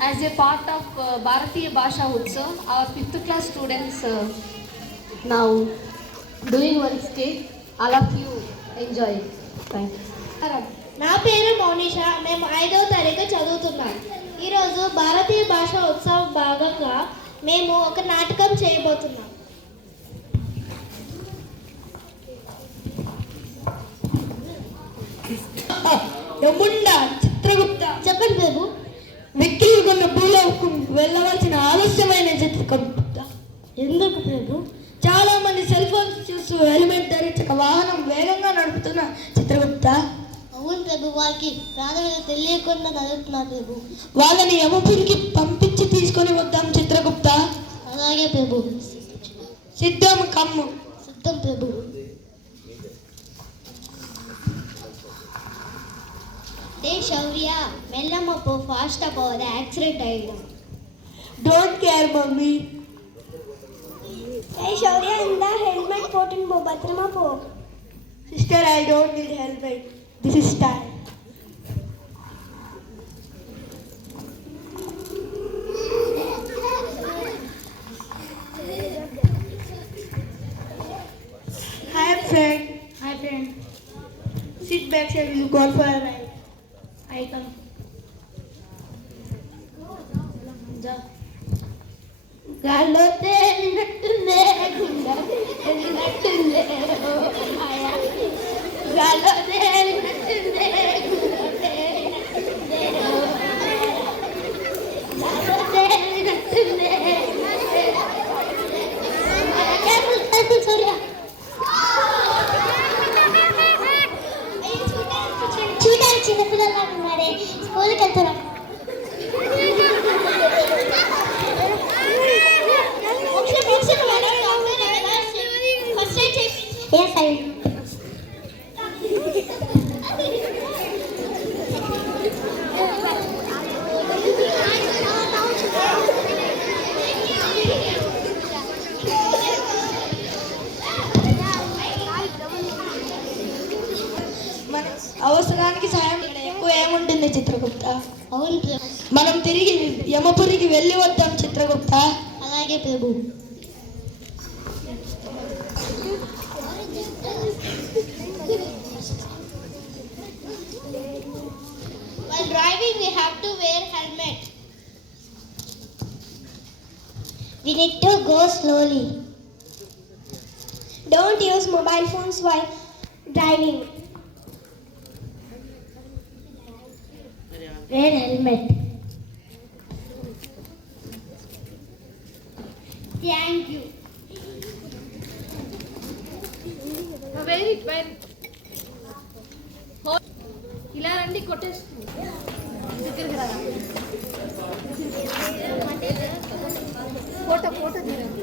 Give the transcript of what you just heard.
As a part of Bharatiya Bhasha Utsav, our 5th class students now doing one skit. All of you enjoy. Thank you. నా పేరు మౌనిష. మేము 5వ తరగతి చదువుతున్నాం. ఈరోజు భారతీయ భాషా ఉత్సవ భాగంగా మేము ఒక నాటకం చేయబోతున్నాం. చిత్రగుప్త చెప్పండి బాబు. వెక్కిలు కొన్న భూలోకం వెళ్ళవలసిన ఆలస్యమైన చిత్రగుప్త. ఎందుకు ప్రభు? చాలా మంది సెల్ ఫోన్స్ చూస్తూ హెల్మెట్ ధరించక వాహనం వేగంగా నడుపుతున్న చిత్రగుప్త. అవును ప్రభు, వారికి ప్రాణాలు తెలియకుండా నడుపుతున్నారు ప్రభు. వాళ్ళని యమపురికి పంపించి తీసుకొని వద్దాం చిత్రగుప్త. అలాగే ప్రభు. సిద్ధం కమ్ము. సిద్ధం ప్రభు. శౌర్య మెల్లమ్మ పో, ఫాస్ట్ పోదే, యాక్సిడెంట్ అయ్యింది. Don't care mummy. శౌర్య ఇందా హెల్మెట్ పోటుని పో, భద్రమా పో. Sister, I don't need helmet. This is time. Hi friend. Hi friend. Sit back and we'll go for a ride. I come. గాల్లో తేలినట్టుందే గుండె తేలినట్టుందే గాల్లో తేలినట్టుందే గుండె తేలినట్టుందే గాల్లో తేలినట్టుందే. సూర్య చూడడానికి చిన్నపిల్లలు ఉన్నాడే, స్కూల్కి వెళ్తున్నా. అవసరానికి సాయం ఎక్కువ ఏముంటుంది చిత్రగుప్త? అవును, మనం తిరిగి యమపురికి వెళ్ళి వద్దాం చిత్రగుప్త. అలాగే ప్రభు. While driving we have to wear helmet. We need to go slowly. Don't use mobile phones while driving. Wear helmet. Thank you. ఇలా రండి, కొట్టేస్తుంది దగ్గరికి రా. ఫోటో తీరండి.